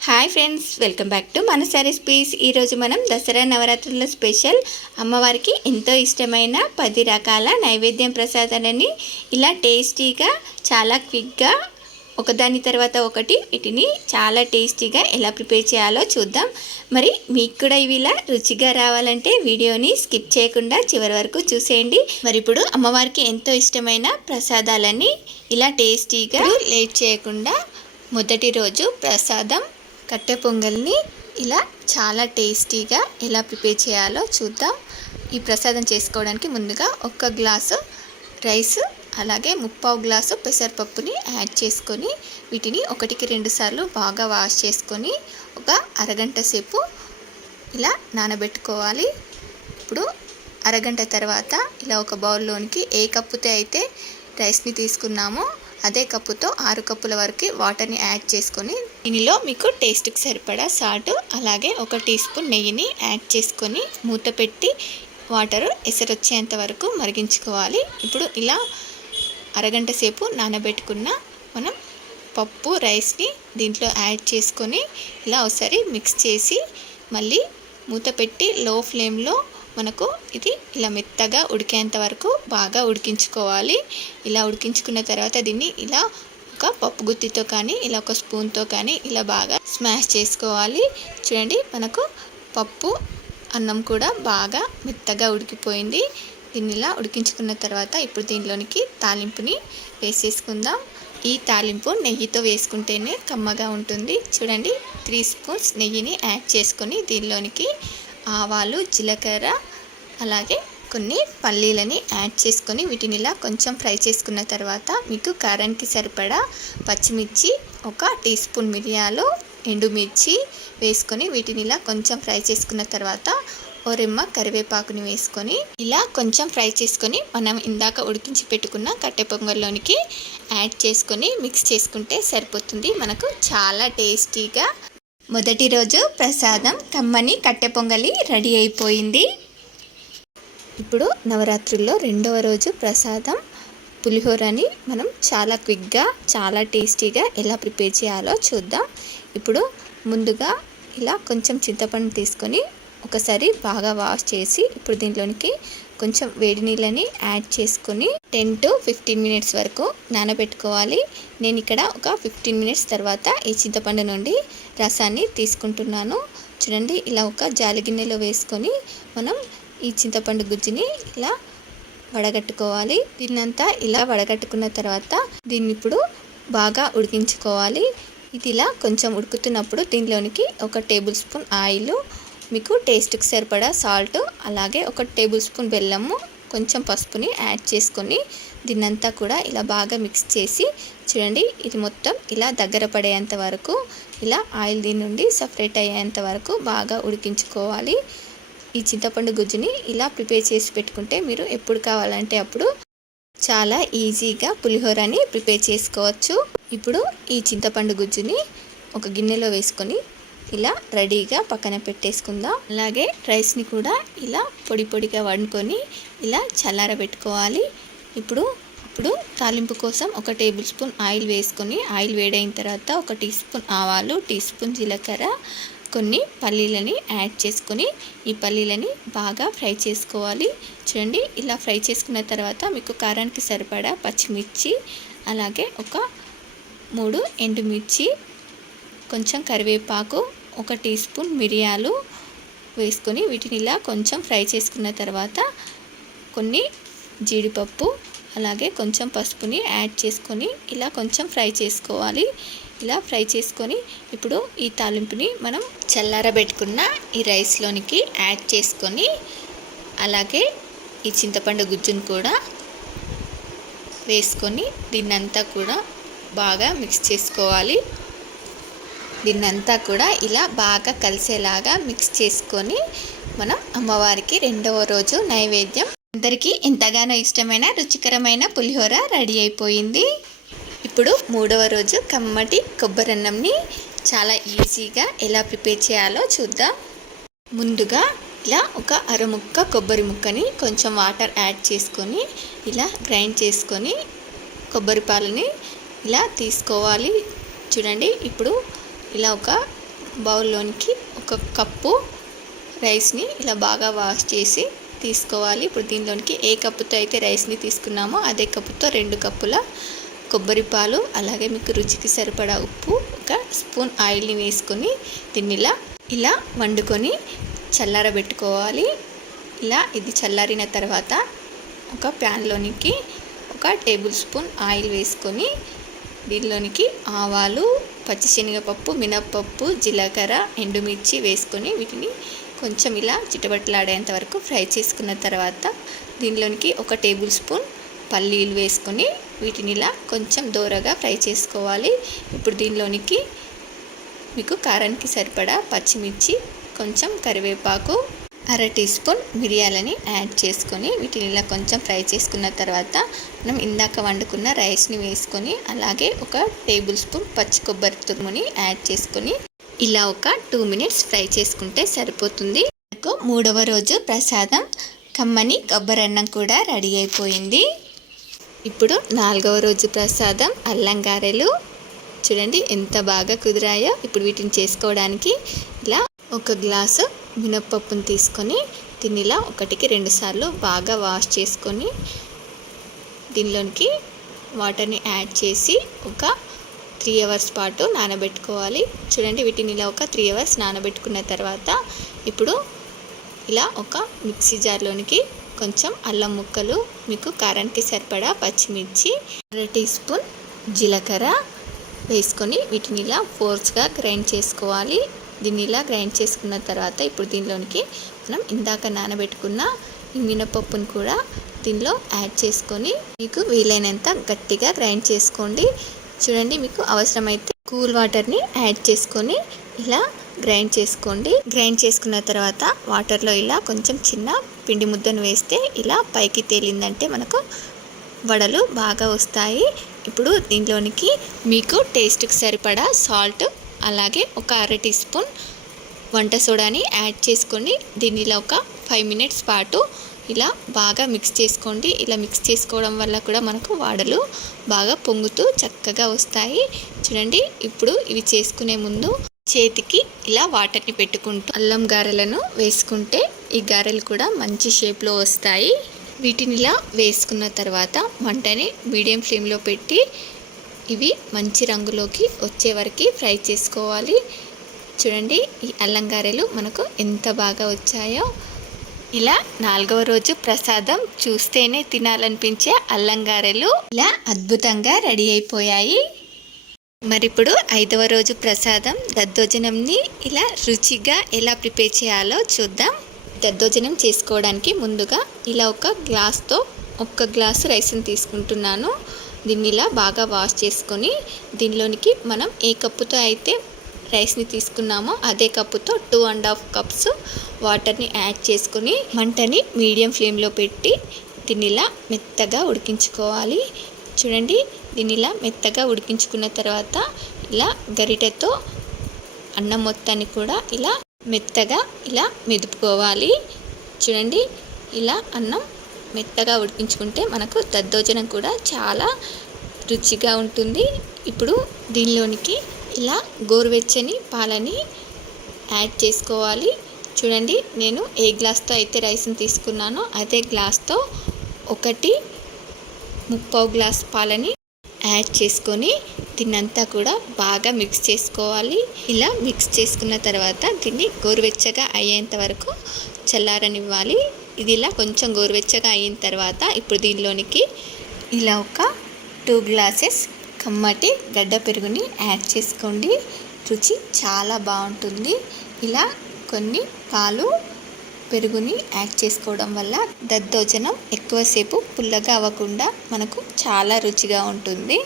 Hi friends welcome back to మన saris piece ఈరోజు మనం దసరా నవరాత్రుల స్పెషల్ అమ్మవారికి ఎంతో ఇష్టమైన పది రకాల నైవేద్యం ప్రసాదాలని ఇలా టేస్టీగా చాలా క్విక్గా ఒకదాని తర్వాత ఒకటి వీటిని చాలా టేస్టీగా ఎలా ప్రిపేర్ చేయాలో చూద్దాం. మరి మీకు కూడా ఇవి ఇలా రుచిగా రావాలంటే వీడియోని స్కిప్ చేయకుండా చివరి వరకు చూసేయండి. మరి ఇప్పుడు అమ్మవారికి ఎంతో ఇష్టమైన ప్రసాదాలని ఇలా టేస్టీగా లేట్ చేయకుండా మొదటి రోజు ప్రసాదం కట్టె పొంగల్ని ఇలా చాలా టేస్టీగా ఎలా ప్రిపేర్ చేయాలో చూద్దాం. ఈ ప్రసాదం చేసుకోవడానికి ముందుగా ఒక్క గ్లాసు రైస్ అలాగే ముప్పావు గ్లాసు పెసరపప్పుని యాడ్ చేసుకొని వీటిని ఒకటికి రెండు సార్లు బాగా వాష్ చేసుకొని ఒక అరగంట సేపు ఇలా నానబెట్టుకోవాలి. ఇప్పుడు అరగంట తర్వాత ఇలా ఒక బౌల్లోనికి ఏ కప్పుతో అయితే రైస్ని తీసుకున్నామో అదే కప్పుతో ఆరు కప్పుల వరకు వాటర్ని యాడ్ చేసుకొని దీనిలో మీకు టేస్ట్కి సరిపడా సాల్ట్ అలాగే ఒక టీ స్పూన్ నెయ్యిని యాడ్ చేసుకొని మూత పెట్టి వాటర్ ఎసరొచ్చేంత వరకు మరిగించుకోవాలి. ఇప్పుడు ఇలా అరగంట సేపు నానబెట్టుకున్న మనం పప్పు రైస్ని దీంట్లో యాడ్ చేసుకొని ఇలా ఒకసారి మిక్స్ చేసి మళ్ళీ మూత పెట్టి లో ఫ్లేమ్లో మనకు ఇది ఇలా మెత్తగా ఉడికేంత వరకు బాగా ఉడికించుకోవాలి. ఇలా ఉడికించుకున్న తర్వాత దీన్ని ఇలా ఒక పప్పు గుత్తితో కానీ ఇలా ఒక స్పూన్తో కానీ ఇలా బాగా స్మాష్ చేసుకోవాలి. చూడండి మనకు పప్పు అన్నం కూడా బాగా మెత్తగా ఉడికిపోయింది. దీన్ని ఇలా ఉడికించుకున్న తర్వాత ఇప్పుడు దీనిలోనికి తాలింపుని వేసేసుకుందాం. ఈ తాలింపు నెయ్యితో వేసుకుంటేనే కమ్మగా ఉంటుంది. చూడండి త్రీ స్పూన్స్ నెయ్యిని యాడ్ చేసుకొని దీనిలోనికి ఆవాలు జీలకర్ర అలాగే కొన్ని పల్లీలని యాడ్ చేసుకొని వీటిని ఇలా కొంచెం ఫ్రై చేసుకున్న తర్వాత మీకు కారానికి సరిపడా పచ్చిమిర్చి ఒక టీ స్పూన్ మిరియాలు ఎండుమిర్చి వేసుకొని వీటిని ఇలా కొంచెం ఫ్రై చేసుకున్న తర్వాత ఓ రెమ్మ కరివేపాకుని వేసుకొని ఇలా కొంచెం ఫ్రై చేసుకొని మనం ఇందాక ఉడికించి పెట్టుకున్న కట్టె పొంగల్లోనికి యాడ్ చేసుకొని మిక్స్ చేసుకుంటే సరిపోతుంది. మనకు చాలా టేస్టీగా మొదటి రోజు ప్రసాదం కమ్మని కట్టె పొంగలి రెడీ అయిపోయింది. ఇప్పుడు నవరాత్రుల్లో రెండవ రోజు ప్రసాదం పులిహోరని మనం చాలా క్విక్గా చాలా టేస్టీగా ఎలా ప్రిపేర్ చేయాలో చూద్దాం. ఇప్పుడు ముందుగా ఇలా కొంచెం చింతపండు తీసుకొని ఒకసారి బాగా వాష్ చేసి ఇప్పుడు దీంట్లోనికి కొంచెం వేడి నీళ్ళని యాడ్ చేసుకొని టెన్ టు ఫిఫ్టీన్ మినిట్స్ వరకు నానబెట్టుకోవాలి. నేను ఇక్కడ ఒక ఫిఫ్టీన్ మినిట్స్ తర్వాత ఈ చింతపండు నుండి రసాన్ని తీసుకుంటున్నాను. చూడండి ఇలా ఒక జాలి గిన్నెలో వేసుకొని మనం ఈ చింతపండు గుజ్జుని ఇలా వడగట్టుకోవాలి. దీన్నంతా ఇలా వడగట్టుకున్న తర్వాత దీన్ని ఇప్పుడు బాగా ఉడికించుకోవాలి. ఇది ఇలా కొంచెం ఉడుకుతున్నప్పుడు దీనిలోనికి ఒక టేబుల్ స్పూన్ ఆయిల్ మీకు టేస్ట్కి సరిపడా సాల్ట్ అలాగే ఒక టేబుల్ స్పూన్ బెల్లము కొంచెం పసుపుని యాడ్ చేసుకొని దీన్నంతా కూడా ఇలా బాగా మిక్స్ చేసి చూడండి ఇది మొత్తం ఇలా దగ్గర పడేంత వరకు ఇలా ఆయిల్ దీని నుండి సపరేట్ అయ్యేంత వరకు బాగా ఉడికించుకోవాలి. ఈ చింతపండు గుజ్జుని ఇలా ప్రిపేర్ చేసి పెట్టుకుంటే మీరు ఎప్పుడు కావాలంటే అప్పుడు చాలా ఈజీగా పులిహోరని ప్రిపేర్ చేసుకోవచ్చు. ఇప్పుడు ఈ చింతపండు గుజ్జుని ఒక గిన్నెలో వేసుకొని ఇలా రెడీగా పక్కన పెట్టేసుకుందాం. అలాగే రైస్ని కూడా ఇలా పొడి పొడిగా వండుకొని ఇలా చల్లారబెట్టుకోవాలి. ఇప్పుడు ఇప్పుడు తాలింపు కోసం ఒక టేబుల్ స్పూన్ ఆయిల్ వేసుకొని ఆయిల్ వేడైన తర్వాత ఒక టీ స్పూన్ ఆవాలు టీ స్పూన్ జీలకర్ర కొన్ని పల్లీలని యాడ్ చేసుకొని ఈ పల్లీలని బాగా ఫ్రై చేసుకోవాలి. చూడండి ఇలా ఫ్రై చేసుకున్న తర్వాత మీకు కారానికి సరిపడా పచ్చిమిర్చి అలాగే ఒక మూడు ఎండుమిర్చి కొంచెం కరివేపాకు ఒక టీ స్పూన్ మిరియాలు వేసుకొని వీటిని ఇలా కొంచెం ఫ్రై చేసుకున్న తర్వాత కొన్ని జీడిపప్పు అలాగే కొంచెం పసుపుని యాడ్ చేసుకొని ఇలా కొంచెం ఫ్రై చేసుకోవాలి. ఇలా ఫ్రై చేసుకొని ఇప్పుడు ఈ తాలింపుని మనం చల్లారబెట్టుకున్న ఈ రైస్లోనికి యాడ్ చేసుకొని అలాగే ఈ చింతపండు గుజ్జును కూడా వేసుకొని దీన్నంతా కూడా బాగా మిక్స్ చేసుకోవాలి. దీన్నంతా కూడా ఇలా బాగా కలిసేలాగా మిక్స్ చేసుకొని మనం అమ్మవారికి రెండవ రోజు నైవేద్యం. అందరికీ ఎంతగానో ఇష్టమైన రుచికరమైన పులిహోర రెడీ అయిపోయింది. ఇప్పుడు మూడవ రోజు కమ్మటి కొబ్బరన్నంని చాలా ఈజీగా ఎలా ప్రిపేర్ చేయాలో చూద్దాం. ముందుగా ఇలా ఒక అర ముక్క కొబ్బరి ముక్కని కొంచెం వాటర్ యాడ్ చేసుకొని ఇలా గ్రైండ్ చేసుకొని కొబ్బరి పాలని ఇలా తీసుకోవాలి. చూడండి ఇప్పుడు ఇలా ఒక బౌల్లోనికి ఒక కప్పు రైస్ని ఇలా బాగా వాష్ చేసి తీసుకోవాలి. ఇప్పుడు దీనిలోనికి ఏ కప్పుతో అయితే రైస్ని తీసుకున్నామో అదే కప్పుతో రెండు కప్పుల కొబ్బరి పాలు అలాగే మీకు రుచికి సరిపడా ఉప్పు ఒక స్పూన్ ఆయిల్ని వేసుకొని దీన్ని ఇలా ఇలా వండుకొని చల్లారబెట్టుకోవాలి. ఇలా ఇది చల్లారిన తర్వాత ఒక ప్యాన్లోనికి ఒక టేబుల్ స్పూన్ ఆయిల్ వేసుకొని దీనిలోనికి ఆవాలు పచ్చిశనగపప్పు మినప్పప్పు జీలకర్ర ఎండుమిర్చి వేసుకొని వీటిని కొంచెం ఇలా చిటబట్టలాడేంత వరకు ఫ్రై చేసుకున్న తర్వాత దీనిలోనికి ఒక టేబుల్ స్పూన్ పల్లీలు వేసుకొని వీటిని ఇలా కొంచెం దోరగా ఫ్రై చేసుకోవాలి. ఇప్పుడు దీనిలోనికి మీకు కారానికి సరిపడా పచ్చిమిర్చి కొంచెం కరివేపాకు అర టీ స్పూన్ మిరియాలని యాడ్ చేసుకొని వీటిని ఇలా కొంచెం ఫ్రై చేసుకున్న తర్వాత మనం ఇందాక వండుకున్న రైస్ని వేసుకొని అలాగే ఒక టేబుల్ స్పూన్ పచ్చి కొబ్బరి తురుముని యాడ్ చేసుకొని ఇలా ఒక టూ మినిట్స్ ఫ్రై చేసుకుంటే సరిపోతుంది. మనకు మూడవ రోజు ప్రసాదం కమ్మని కొబ్బరి అన్నం కూడా రెడీ అయిపోయింది. ఇప్పుడు నాలుగవ రోజు ప్రసాదం అల్లం గారెలు. చూడండి ఎంత బాగా కుదిరాయో. ఇప్పుడు వీటిని చేసుకోవడానికి ఇలా ఒక గ్లాసు మినప్పప్పును తీసుకొని దీన్ని ఇలా ఒకటికి రెండు సార్లు బాగా వాష్ చేసుకొని దీనిలోనికి వాటర్ని యాడ్ చేసి ఒక త్రీ అవర్స్ పాటు నానబెట్టుకోవాలి. చూడండి వీటిని ఇలా ఒక త్రీ అవర్స్ నానబెట్టుకున్న తర్వాత ఇప్పుడు ఇలా ఒక మిక్సీ జార్లోనికి కొంచెం అల్లం ముక్కలు మీకు కారానికి సరిపడా పచ్చిమిర్చి అర టీ స్పూన్ జీలకర్ర వేసుకొని వీటిని ఇలా ఫోర్స్గా గ్రైండ్ చేసుకోవాలి. దీన్ని ఇలా గ్రైండ్ చేసుకున్న తర్వాత ఇప్పుడు దీనిలోనికి మనం ఇందాక నానబెట్టుకున్న మినపప్పును కూడా దీనిలో యాడ్ చేసుకొని మీకు వీలైనంత గట్టిగా గ్రైండ్ చేసుకోండి. చూడండి మీకు అవసరమైతే కూల్ వాటర్ని యాడ్ చేసుకొని ఇలా గ్రైండ్ చేసుకోండి. గ్రైండ్ చేసుకున్న తర్వాత వాటర్లో ఇలా కొంచెం చిన్న పిండి ముద్దను వేస్తే ఇలా పైకి తేలిందంటే మనకు వడలు బాగా వస్తాయి. ఇప్పుడు దీనిలోనికి మీకు టేస్ట్కి సరిపడా సాల్ట్ అలాగే ఒక అర టీ స్పూన్ వంట సోడాని యాడ్ చేసుకొని దీన్ని ఇలా ఒక ఫైవ్ మినిట్స్ పాటు ఇలా బాగా మిక్స్ చేసుకోండి. ఇలా మిక్స్ చేసుకోవడం వల్ల కూడా మనకు వాడలు బాగా పొంగుతూ చక్కగా వస్తాయి. చూడండి ఇప్పుడు ఇవి చేసుకునే ముందు చేతికి ఇలా వాటర్ని పెట్టుకుంటూ అల్లం గారెలను వేసుకుంటే ఈ గారెలు కూడా మంచి షేప్లో వస్తాయి. వీటిని ఇలా వేసుకున్న తర్వాత మంటని మీడియం ఫ్లేమ్లో పెట్టి ఇవి మంచి రంగులోకి వచ్చే వరకు ఫ్రై చేసుకోవాలి. చూడండి ఈ అల్లం గారెలు మనకు ఎంత బాగా వచ్చాయో. ఇలా నాలుగవ రోజు ప్రసాదం చూస్తేనే తినాలనిపించే అల్లం గారెలు ఇలా అద్భుతంగా రెడీ అయిపోయాయి. మరి ఇప్పుడు ఐదవ రోజు ప్రసాదం దద్దోజనంని ఇలా రుచిగా ఎలా ప్రిపేర్ చేయాలో చూద్దాం. దద్దోజనం చేసుకోవడానికి ముందుగా ఇలా ఒక గ్లాస్తో ఒక్క గ్లాసు రైస్ని తీసుకుంటున్నాను. దీన్ని ఇలా బాగా వాష్ చేసుకొని దీనిలోనికి మనం ఏ కప్పుతో అయితే రైస్ని తీసుకున్నామో అదే కప్పుతో టూ అండ్ హాఫ్ కప్స్ వాటర్ని యాడ్ చేసుకొని మంటని మీడియం ఫ్లేమ్లో పెట్టి దీన్ని ఇలా మెత్తగా ఉడికించుకోవాలి. చూడండి దీన్ని ఇలా మెత్తగా ఉడికించుకున్న తర్వాత ఇలా గరిటెతో అన్నం మొత్తాన్ని కూడా ఇలా మెత్తగా ఇలా మెదుపుకోవాలి. చూడండి ఇలా అన్నం మెత్తగా ఉడికించుకుంటే మనకు దద్దోజనం కూడా చాలా రుచిగా ఉంటుంది. ఇప్పుడు దీనిలోనికి ఇలా గోరువెచ్చని పాలని యాడ్ చేసుకోవాలి. చూడండి నేను ఏ గ్లాస్తో అయితే రైస్ని తీసుకున్నానో అదే గ్లాస్తో ఒకటి ముప్పావు గ్లాస్ పాలని యాడ్ చేసుకొని దీన్నంతా కూడా బాగా మిక్స్ చేసుకోవాలి. ఇలా మిక్స్ చేసుకున్న తర్వాత దీన్ని గోరువెచ్చగా అయ్యేంత వరకు చల్లారనివ్వాలి. ఇది ఇలా కొంచెం గోరువెచ్చగా అయిన తర్వాత ఇప్పుడు దీనిలోనికి ఇలా ఒక టూ గ్లాసెస్ కమ్మటి గడ్డ పెరుగుని యాడ్ చేసుకోండి. రుచి చాలా బాగుంటుంది. ఇలా కొన్ని పాలు పెరుగుని యాడ్ చేసుకోవడం వల్ల దద్దోజనం ఎక్కువసేపు పుల్లగా అవ్వకుండా మనకు చాలా రుచిగా ఉంటుంది.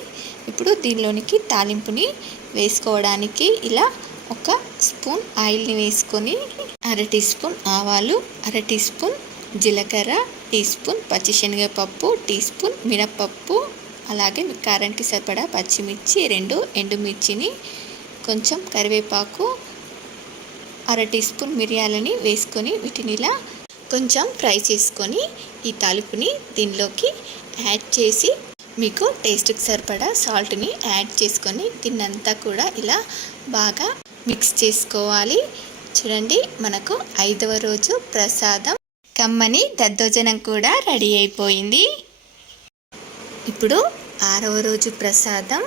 ఇప్పుడు దీనిలోనికి తాలింపుని వేసుకోవడానికి ఇలా ఒక స్పూన్ ఆయిల్ని వేసుకొని అర టీ స్పూన్ ఆవాలు అర టీ స్పూన్ జీలకర్ర టీ స్పూన్ పచ్చిశనగపప్పు టీ స్పూన్ మినప్పప్పు అలాగే మీ కారానికి సరిపడా పచ్చిమిర్చి రెండు ఎండుమిర్చిని కొంచెం కరివేపాకు అర టీ స్పూన్ మిరియాలని వేసుకొని వీటిని ఇలా కొంచెం ఫ్రై చేసుకొని ఈ తాలుపుని దీనిలోకి యాడ్ చేసి మీకు టేస్ట్కి సరిపడా సాల్ట్ని యాడ్ చేసుకొని తిన్నంతా కూడా ఇలా బాగా మిక్స్ చేసుకోవాలి. చూడండి మనకు ఐదవ రోజు ప్రసాదం. కమ్మని దద్దోజనం కూడా రెడీ అయిపోయింది. ఇప్పుడు ఆరవ రోజు ప్రసాదం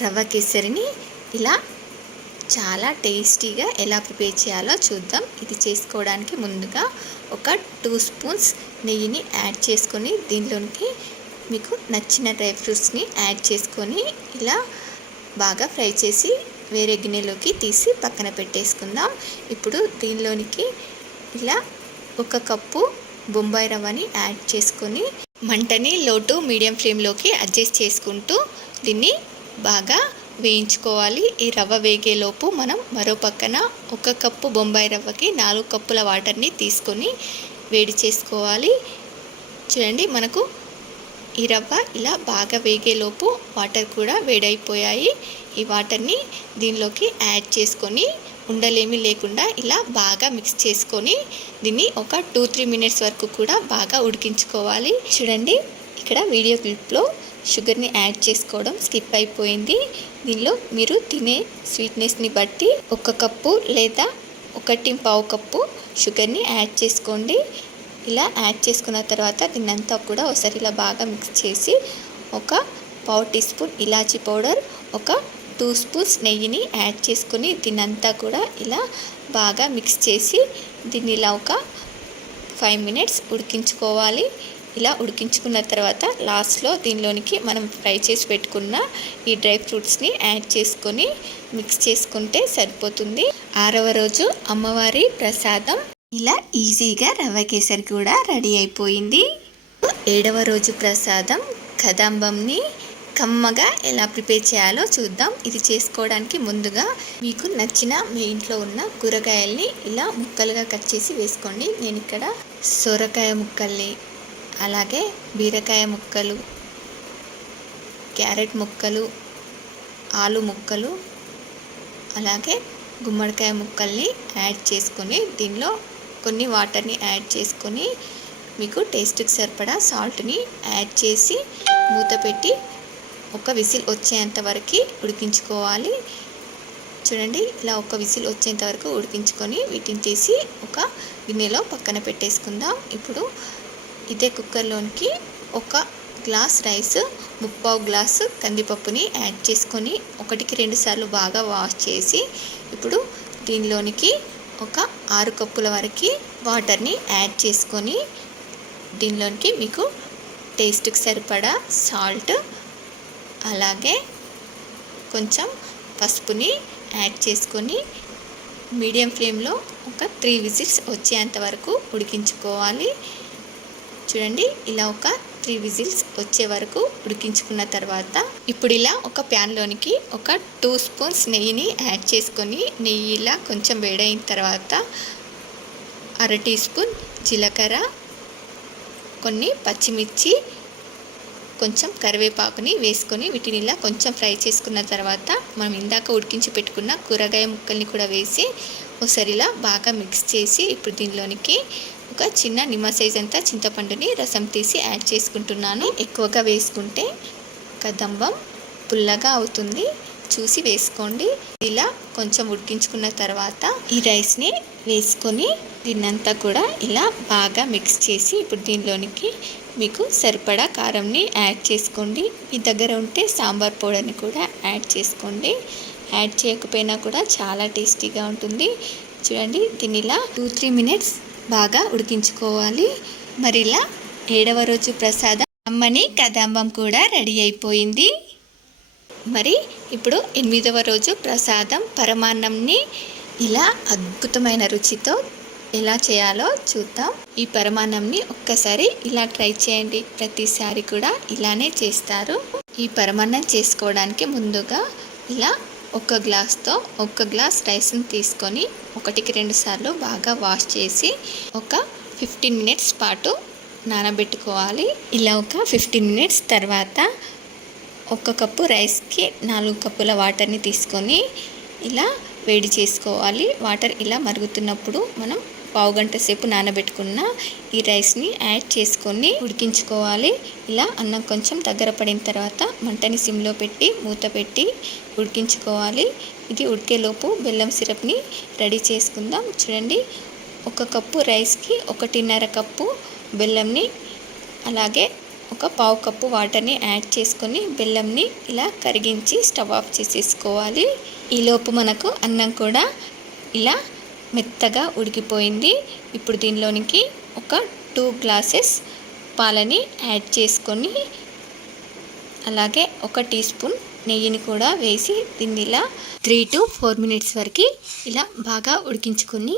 రవ్వ కేసరిని ఇలా చాలా టేస్టీగా ఎలా ప్రిపేర్ చేయాలో చూద్దాం. ఇది చేసుకోవడానికి ముందుగా ఒక టూ స్పూన్స్ నెయ్యిని యాడ్ చేసుకొని దీనిలోనికి మీకు నచ్చిన డ్రై ఫ్రూట్స్ని యాడ్ చేసుకొని ఇలా బాగా ఫ్రై చేసి వేరే గిన్నెలోకి తీసి పక్కన పెట్టేసుకుందాం. ఇప్పుడు దీనిలోనికి ఇలా ఒక కప్పు బొంబాయి రవ్వని యాడ్ చేసుకొని మంటని లోటు మీడియం ఫ్లేమ్లోకి అడ్జస్ట్ చేసుకుంటూ దీన్ని బాగా వేయించుకోవాలి. ఈ రవ్వ వేగేలోపు మనం మరో పక్కన ఒక కప్పు బొంబాయి రవ్వకి నాలుగు కప్పుల వాటర్ని తీసుకొని వేడి చేసుకోవాలి. చూడండి మనకు ఈ రవ్వ ఇలా బాగా వేగేలోపు వాటర్ కూడా వేడైపోయాయి. ఈ వాటర్ని దీనిలోకి యాడ్ చేసుకొని ఉండలేమి లేకుండా ఇలా బాగా మిక్స్ చేసుకొని దీన్ని ఒక టూ త్రీ మినిట్స్ వరకు కూడా బాగా ఉడికించుకోవాలి. చూడండి ఇక్కడ వీడియో క్లిప్లో షుగర్ని యాడ్ చేసుకోవడం స్కిప్ అయిపోయింది. దీనిలో మీరు తినే స్వీట్నెస్ని బట్టి ఒక కప్పు లేదా ఒకటి పావు కప్పు షుగర్ని యాడ్ చేసుకోండి. ఇలా యాడ్ చేసుకున్న తర్వాత దీన్నంతా కూడా ఒకసారి ఇలా బాగా మిక్స్ చేసి ఒక పావు టీ స్పూన్ ఇలాచీ పౌడర్ ఒక టూ స్పూన్స్ నెయ్యిని యాడ్ చేసుకొని దీనంతా కూడా ఇలా బాగా మిక్స్ చేసి దీన్ని ఇలా ఒక ఫైవ్ మినిట్స్ ఉడికించుకోవాలి. ఇలా ఉడికించుకున్న తర్వాత లాస్ట్లో దీనిలోనికి మనం ఫ్రై చేసి పెట్టుకున్న ఈ డ్రై ఫ్రూట్స్ని యాడ్ చేసుకొని మిక్స్ చేసుకుంటే సరిపోతుంది. ఆరవ రోజు అమ్మవారి ప్రసాదం. ఇలా ఈజీగా రవ్వ కేసరి కూడా రెడీ అయిపోయింది. ఏడవ రోజు ప్రసాదం కదంబంని కమ్మగా ఎలా ప్రిపేర్ చేయాలో చూద్దాం. ఇది చేసుకోవడానికి ముందుగా మీకు నచ్చిన మీ ఇంట్లో ఉన్న కూరగాయల్ని ఇలా ముక్కలుగా కట్ చేసి వేసుకోండి. నేను ఇక్కడ సొరకాయ ముక్కల్ని అలాగే బీరకాయ ముక్కలు క్యారెట్ ముక్కలు ఆలు ముక్కలు అలాగే గుమ్మడికాయ ముక్కల్ని యాడ్ చేసుకొని దీనిలో కొన్ని వాటర్ని యాడ్ చేసుకొని మీకు టేస్ట్కి సరిపడా సాల్ట్ని యాడ్ చేసి మూత పెట్టి ఒక విసిల్ వచ్చేంత వరకు ఉడికించుకోవాలి. చూడండి ఇలా ఒక విసిల్ వచ్చేంత వరకు ఉడికించుకొని వీటిని తీసి ఒక గిన్నెలో పక్కన పెట్టేసుకుందాం. ఇప్పుడు ఇదే కుక్కర్లోనికి ఒక గ్లాస్ రైస్ ముప్పావు గ్లాసు కందిపప్పుని యాడ్ చేసుకొని ఒకటికి రెండు సార్లు బాగా వాష్ చేసి ఇప్పుడు దీనిలోనికి ఒక ఆరు కప్పుల వరకు వాటర్ని యాడ్ చేసుకొని దీనిలోనికి మీకు టేస్ట్కి సరిపడా సాల్ట్ అలాగే కొంచెం పసుపుని యాడ్ చేసుకొని మీడియం ఫ్లేమ్లో ఒక త్రీ విజిల్స్ వచ్చేంత వరకు ఉడికించుకోవాలి. చూడండి ఇలా ఒక త్రీ విజిల్స్ వచ్చే వరకు ఉడికించుకున్న తర్వాత ఇప్పుడు ఇలా ఒక ప్యాన్లోనికి ఒక టూ స్పూన్స్ నెయ్యిని యాడ్ చేసుకొని నెయ్యి ఇలా కొంచెం వేడైన తర్వాత అర టీ స్పూన్ జీలకర్ర కొన్ని పచ్చిమిర్చి కొంచెం కరివేపాకుని వేసుకొని వీటిని ఇలా కొంచెం ఫ్రై చేసుకున్న తర్వాత మనం ఇందాక ఉడికించి పెట్టుకున్న కూరగాయ ముక్కల్ని కూడా వేసి ఒకసారి ఇలా బాగా మిక్స్ చేసి ఇప్పుడు దీనిలోనికి ఒక చిన్న నిమ్మ సైజ్ అంతా చింతపండుని రసం తీసి యాడ్ చేసుకుంటున్నాను. ఎక్కువగా వేసుకుంటే కదంబం పుల్లగా అవుతుంది. చూసి వేసుకోండి. ఇలా కొంచెం ఉడికించుకున్న తర్వాత ఈ రైస్ని వేసుకొని దీన్నంతా కూడా ఇలా బాగా మిక్స్ చేసి ఇప్పుడు దీనిలోనికి మీకు సరిపడా కారంని యాడ్ చేసుకోండి. మీ దగ్గర ఉంటే సాంబార్ పౌడర్ని కూడా యాడ్ చేసుకోండి. యాడ్ చేయకపోయినా కూడా చాలా టేస్టీగా ఉంటుంది. చూడండి దీన్ని ఇలా టూ త్రీ మినిట్స్ బాగా ఉడికించుకోవాలి. మరి ఇలా ఏడవ రోజు ప్రసాదం అమ్మని కదంబం కూడా రెడీ అయిపోయింది. మరి ఇప్పుడు ఎనిమిదవ రోజు ప్రసాదం పరమాన్నంని ఇలా అద్భుతమైన రుచితో ఎలా చేయాలో చూద్దాం. ఈ పరమాన్నంని ఒక్కసారి ఇలా ట్రై చేయండి. ప్రతిసారి కూడా ఇలానే చేస్తారు. ఈ పరమాన్నం చేసుకోవడానికి ముందుగా ఇలా ఒక గ్లాస్తో ఒక గ్లాస్ రైస్ని తీసుకొని ఒకటికి రెండు సార్లు బాగా వాష్ చేసి ఒక ఫిఫ్టీన్ మినిట్స్ పాటు నానబెట్టుకోవాలి. ఇలా ఒక ఫిఫ్టీన్ మినిట్స్ తర్వాత ఒక కప్పు రైస్కి నాలుగు కప్పుల వాటర్ని తీసుకొని ఇలా వేడి చేసుకోవాలి. వాటర్ ఇలా మరుగుతున్నప్పుడు మనం పావు గంట సేపు నానబెట్టుకున్న ఈ రైస్ని యాడ్ చేసుకొని ఉడికించుకోవాలి. ఇలా అన్నం కొంచెం దగ్గర పడిన తర్వాత మంటని సిమ్లో పెట్టి మూత పెట్టి ఉడికించుకోవాలి. ఇది ఉడికేలోపు బెల్లం సిరప్ని రెడీ చేసుకుందాం. చూడండి ఒక కప్పు రైస్కి ఒకటిన్నర కప్పు బెల్లంని అలాగే ఒక పావు కప్పు వాటర్ని యాడ్ చేసుకొని బెల్లంని ఇలా కరిగించి స్టవ్ ఆఫ్ చేసేసుకోవాలి. ఈలోపు మనకు అన్నం కూడా ఇలా మెత్తగా ఉడికిపోయింది. ఇప్పుడు దీనిలోనికి ఒక టూ గ్లాసెస్ పాలని యాడ్ చేసుకొని అలాగే ఒక టీ స్పూన్ నెయ్యిని కూడా వేసి దీన్ని ఇలా త్రీ టు ఫోర్ మినిట్స్ వరకు ఇలా బాగా ఉడికించుకొని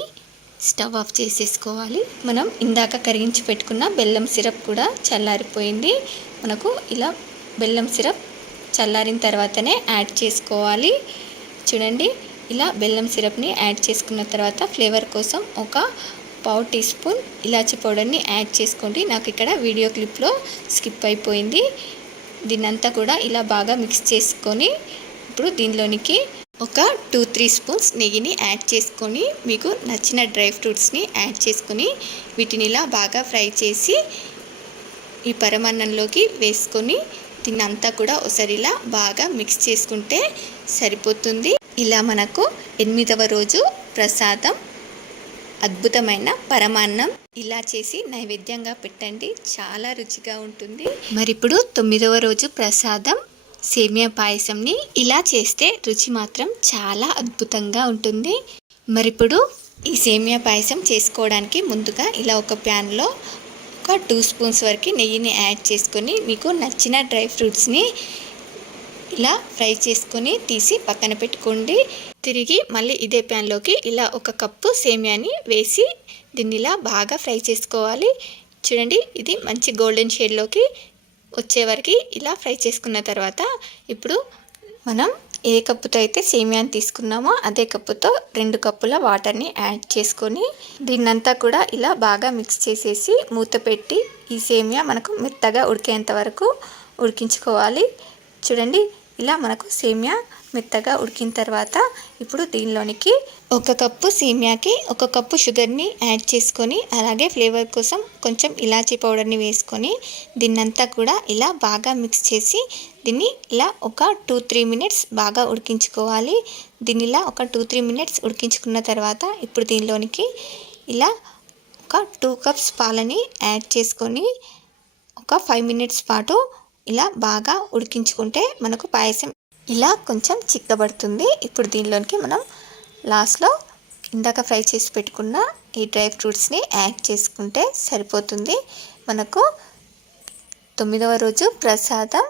స్టవ్ ఆఫ్ చేసేసుకోవాలి. మనం ఇందాక కరిగించి పెట్టుకున్న బెల్లం సిరప్ కూడా చల్లారిపోయింది. మనకు ఇలా బెల్లం సిరప్ చల్లారిన తర్వాతనే యాడ్ చేసుకోవాలి. చూడండి ఇలా బెల్లం సిరప్ని యాడ్ చేసుకున్న తర్వాత ఫ్లేవర్ కోసం ఒక పావు టీ స్పూన్ ఇలాచి పౌడర్ని యాడ్ చేసుకోండి. నాకు ఇక్కడ వీడియో క్లిప్లో స్కిప్ అయిపోయింది. దీన్నంతా కూడా ఇలా బాగా మిక్స్ చేసుకొని ఇప్పుడు దీనిలోనికి ఒక టూ త్రీ స్పూన్స్ నెయ్యిని యాడ్ చేసుకొని మీకు నచ్చిన డ్రై ఫ్రూట్స్ని యాడ్ చేసుకొని వీటిని ఇలా బాగా ఫ్రై చేసి ఈ పరమాన్నంలోకి వేసుకొని తిన్నంతా కూడా ఒకసారి ఇలా బాగా మిక్స్ చేసుకుంటే సరిపోతుంది. ఇలా మనకు ఎనిమిదవ రోజు ప్రసాదం అద్భుతమైన పరమాన్నం ఇలా చేసి నైవేద్యంగా పెట్టండి. చాలా రుచిగా ఉంటుంది. మరి ఇప్పుడు తొమ్మిదవ రోజు ప్రసాదం సేమియా పాయసంని ఇలా చేస్తే రుచి మాత్రం చాలా అద్భుతంగా ఉంటుంది. మరి ఇప్పుడు ఈ సేమియా పాయసం చేసుకోవడానికి ముందుగా ఇలా ఒక ప్యాన్లో ఒక టూ స్పూన్స్ వరకు నెయ్యిని యాడ్ చేసుకొని మీకు నచ్చిన డ్రై ఫ్రూట్స్ని ఇలా ఫ్రై చేసుకొని తీసి పక్కన పెట్టుకోండి. తిరిగి మళ్ళీ ఇదే ప్యాన్లోకి ఇలా ఒక కప్పు సేమియాని వేసి దీన్ని ఇలా బాగా ఫ్రై చేసుకోవాలి. చూడండి ఇది మంచి గోల్డెన్ షేడ్లోకి వచ్చే వరకు ఇలా ఫ్రై చేసుకున్న తర్వాత ఇప్పుడు మనం ఏ కప్పుతో అయితే సేమియాని తీసుకున్నామో అదే కప్పుతో రెండు కప్పుల వాటర్ని యాడ్ చేసుకొని దీన్నంతా కూడా ఇలా బాగా మిక్స్ చేసేసి మూత పెట్టి ఈ సేమియా మనకు మెత్తగా ఉడికేంత వరకు ఉడికించుకోవాలి. చూడండి ఇలా మనకు సేమియా మెత్తగా ఉడికిన తర్వాత ఇప్పుడు దీనిలోనికి ఒక కప్పు సేమియాకి ఒక కప్పు షుగర్ని యాడ్ చేసుకొని అలాగే ఫ్లేవర్ కోసం కొంచెం ఇలాచీ పౌడర్ని వేసుకొని దీన్నంతా కూడా ఇలా బాగా మిక్స్ చేసి దీన్ని ఇలా ఒక టూ త్రీ మినిట్స్ బాగా ఉడికించుకోవాలి. దీన్ని ఇలా ఒక టూ త్రీ మినిట్స్ ఉడికించుకున్న తర్వాత ఇప్పుడు దీనిలోనికి ఇలా ఒక టూ కప్స్ పాలని యాడ్ చేసుకొని ఒక ఫైవ్ మినిట్స్ పాటు ఇలా బాగా ఉడికించుకుంటే మనకు పాయసం ఇలా కొంచెం చిక్కబడుతుంది. ఇప్పుడు దీనిలోనికి మనం లాస్ట్లో ఇందాక ఫ్రై చేసి పెట్టుకున్న ఈ డ్రై ఫ్రూట్స్ని యాడ్ చేసుకుంటే సరిపోతుంది. మనకు తొమ్మిదవ రోజు ప్రసాదం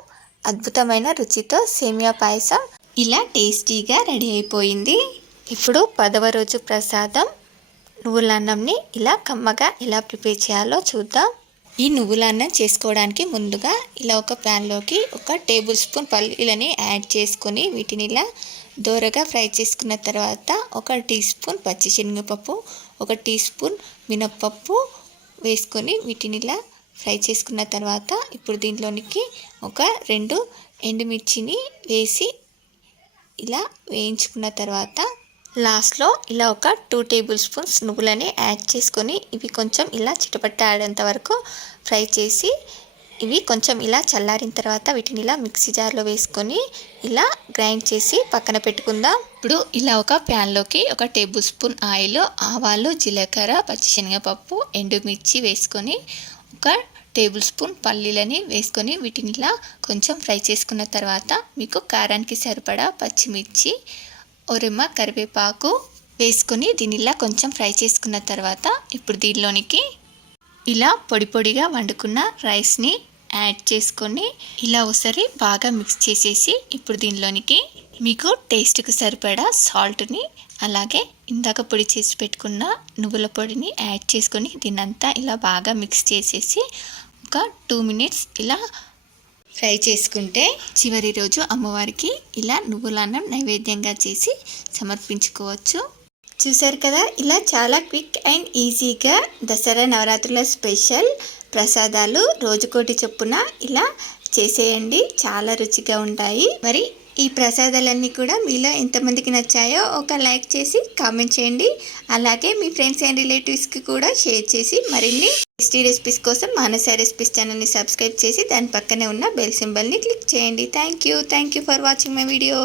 అద్భుతమైన రుచితో సేమియా పాయసం ఇలా టేస్టీగా రెడీ అయిపోయింది. ఇప్పుడు పదవ రోజు ప్రసాదం. నువ్వుల అన్నంని ఇలా కమ్మగా ఎలా ప్రిపేర్ చేయాలో చూద్దాం. ఈ నువ్వుల అన్నం చేసుకోవడానికి ముందుగా ఇలా ఒక ప్యాన్లోకి ఒక టేబుల్ స్పూన్ పల్లీలని యాడ్ చేసుకొని వీటిని ఇలా దోరగా ఫ్రై చేసుకున్న తర్వాత ఒక టీ స్పూన్ పచ్చిశనగపప్పు ఒక టీ స్పూన్ మినప్పప్పు వేసుకొని వీటిని ఇలా ఫ్రై చేసుకున్న తర్వాత ఇప్పుడు దీంట్లోనికి ఒక రెండు ఎండుమిర్చిని వేసి ఇలా వేయించుకున్న తర్వాత లాస్ట్లో ఇలా ఒక టూ టేబుల్ స్పూన్స్ నువ్వులని యాడ్ చేసుకొని ఇవి కొంచెం ఇలా చిటపట్ట ఆడేంత వరకు ఫ్రై చేసి ఇవి కొంచెం ఇలా చల్లారిన తర్వాత వీటిని ఇలా మిక్సీ జార్లో వేసుకొని ఇలా గ్రైండ్ చేసి పక్కన పెట్టుకుందాం. ఇప్పుడు ఇలా ఒక ప్యాన్లోకి ఒక టేబుల్ స్పూన్ ఆయిల్ ఆవాలు జీలకర్ర పచ్చిశనగపప్పు ఎండుమిర్చి వేసుకొని ఒక టేబుల్ స్పూన్ పల్లీలని వేసుకొని వీటిని ఇలా కొంచెం ఫ్రై చేసుకున్న తర్వాత మీకు కారానికి సరిపడా పచ్చిమిర్చి ఒరిమ కరివేపాకు వేసుకొని దీని ఇలా కొంచెం ఫ్రై చేసుకున్న తర్వాత ఇప్పుడు దీనిలోనికి ఇలా పొడి పొడిగా వండుకున్న రైస్ని యాడ్ చేసుకొని ఇలా ఒకసారి బాగా మిక్స్ చేసేసి ఇప్పుడు దీనిలోనికి మీకు టేస్ట్కి సరిపడా సాల్ట్ని అలాగే ఇందాక పొడి చేసి పెట్టుకున్న నువ్వుల పొడిని యాడ్ చేసుకొని దీనంతా ఇలా బాగా మిక్స్ చేసేసి ఒక టూ మినిట్స్ ఇలా ఫ్రై చేసుకుంటే చివరి రోజు అమ్మవారికి ఇలా నువ్వుల అన్నం నైవేద్యంగా చేసి సమర్పించుకోవచ్చు. చూసారు కదా ఇలా చాలా క్విక్ అండ్ ఈజీగా దసరా నవరాత్రుల స్పెషల్ ప్రసాదాలు రోజుకోటి చొప్పున ఇలా చేసేయండి. చాలా రుచిగా ఉంటాయి. మరి ఈ ప్రసాదాలన్నీ కూడా మీలో ఎంతమందికి నచ్చాయో ఒక లైక్ చేసి కామెంట్ చేయండి. అలాగే మీ ఫ్రెండ్స్ అండ్ రిలేటివ్స్కి కూడా షేర్ చేసి మరిన్ని టేస్టీ రెసిపీస్ కోసం మానస రెసిపీస్ ఛానల్ని సబ్స్క్రైబ్ చేసి దాని పక్కనే ఉన్న బెల్ సింబల్ని క్లిక్ చేయండి. Thank you thank you for watching my video.